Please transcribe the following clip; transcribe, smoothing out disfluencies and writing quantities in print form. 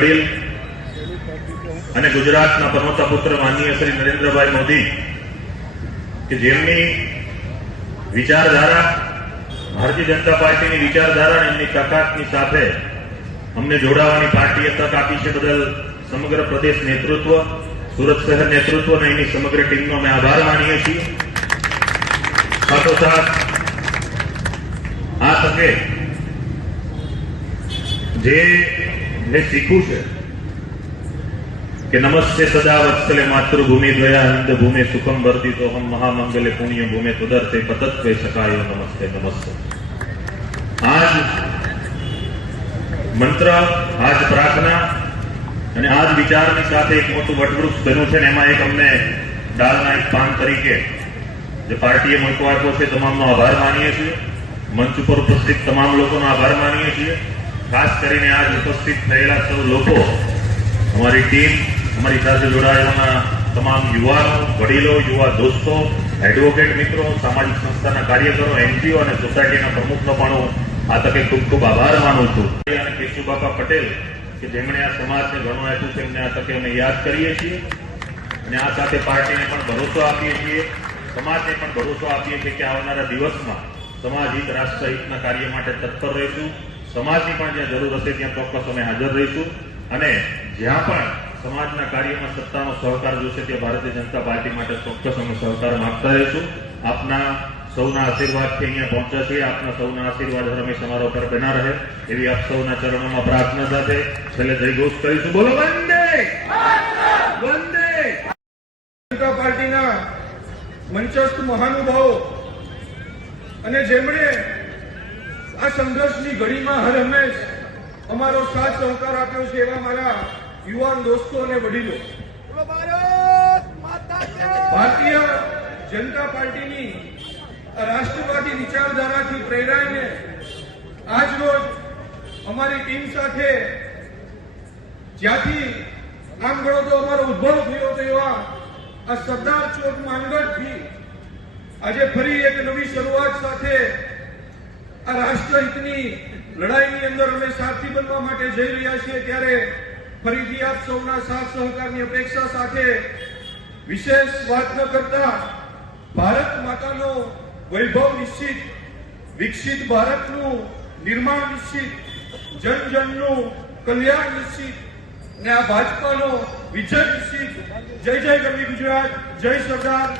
વડીલ અને ગુજરાતના પનોતા પુત્ર માનનીય શ્રી નરેન્દ્રભાઈ મોદી કે જેમની વિચારધારા ભારતીય જનતા પાર્ટીની વિચારધારા એમની તાકાતની સાથે અમને જોડાવાની પાર્ટીએ તક આપી છે બદલ સમગ્ર પ્રદેશ નેતૃત્વ, સુરત શહેર નેતૃત્વ અને એની સમગ્ર ટીમનો અમે આભાર માનીએ છીએ. સાથોસાથ આ તકે જે મેં શીખ્યું છે કે નમસ્તે સદા વત્સલે માતૃભૂમિ દ્વયા હિન્દ ભૂમિ સુખમ વર્ધિતો હમ મહામંગલે પુણ્ય ભૂમિ તદર્થે પતત્વે શકાયો નમસ્તે નમસ્તે. આજ મંત્ર, આજ પ્રાર્થના અને આજ વિચારની સાથે એક મોટું વટવૃક્ષ બન્યું છે ને એમાં એક અમને ડાળના એક પાન તરીકે જે પાર્ટીએ મોકો આપ્યો છે તમામનો આભાર માનીએ છીએ. મંચ ઉપર ઉપસ્થિત તમામ લોકોનો આભાર માનીએ છીએ. ખાસ કરીને આજ ઉપસ્થિત થયેલા સૌ લોકો, અમારી ટીમ, અમારી સાથે જોડાયેલા તમામ યુવાનો, વડીલો, યુવા દોસ્તો, એડવોકેટ મિત્રો, સામાજિક સંસ્થાના કાર્યકરો, એનજીઓ અને સોસાયટીના પ્રમુખનો પણ હું આ તકે ખૂબ ખૂબ આભાર માનું છું. અને કેશુબાપા પટેલ કે જેમણે આ સમાજને ઘણું આપ્યું છે, એમને આ તકે અમે યાદ કરીએ છીએ અને આ સાથે પાર્ટીને પણ ભરોસો આપીએ છીએ, સમાજને પણ ભરોસો આપીએ છીએ કે આવનારા દિવસમાં સમાજ હિત, રાષ્ટ્ર હિતના કાર્ય માટે તત્પર રહીશું. સમાજની પણ જ્યાં જરૂર હશે ત્યાં ચોક્કસ અમે હાજર રહીશું અને જ્યાં પણ સમાજના કાર્યમાં સત્તાનો સહકાર જોશે ત્યાં ભારતીય જનતા પાર્ટી માટે ચોક્કસ અમે સહકાર માંગતા રહીશું. આપના સૌના આશીર્વાદથી અહીંયા પહોંચ્યા છીએ. આપના સૌના આશીર્વાદ હંમેશા અમારા ઉપર બના રહે એવી આપ સૌના ચરણોમાં પ્રાર્થના સાથે છેલ્લે જય ઘોષ કરીશું. બોલો વંદે વંદે. જનતા પાર્ટીના મંચસ્થ મહાનુભાવો અને જેમણે આ સંઘર્ષની ઘડીમાં હર હંમેશ અમારો સાથ સહકાર આપ્યો છે એવા મારા યુવાન દોસ્તો અને વડીલો, ભારતીય જનતા પાર્ટીની રાષ્ટ્રવાદી વિચારધારાથી પ્રેરાઈને આજ રોજ અમારી ટીમ સાથે જ્યાંથી આમ ગણો તો અમારો ઉદ્ભવ થયો હતો એવા આ સરદાર ચોક માનગઢથી આજે ફરી એક નવી શરૂઆત સાથે આ રાષ્ટ્રહિતની લડાઈની અંદર અમે સાથી બનવા માટે જઈ રહ્યા છીએ. ત્યારે ફરીથી આપ સૌના સાથ સહકારની અપેક્ષા સાથે વિશેષ વાત ન કરતા ભારત માતાનો વૈભવ નિશ્ચિત, વિકસિત ભારતનું નિર્માણ નિશ્ચિત, જન જનનું કલ્યાણ નિશ્ચિત અને આ ભાજપાનો વિજય નિશ્ચિત. જય જય ગરવી ગુજરાત, જય સરદાર.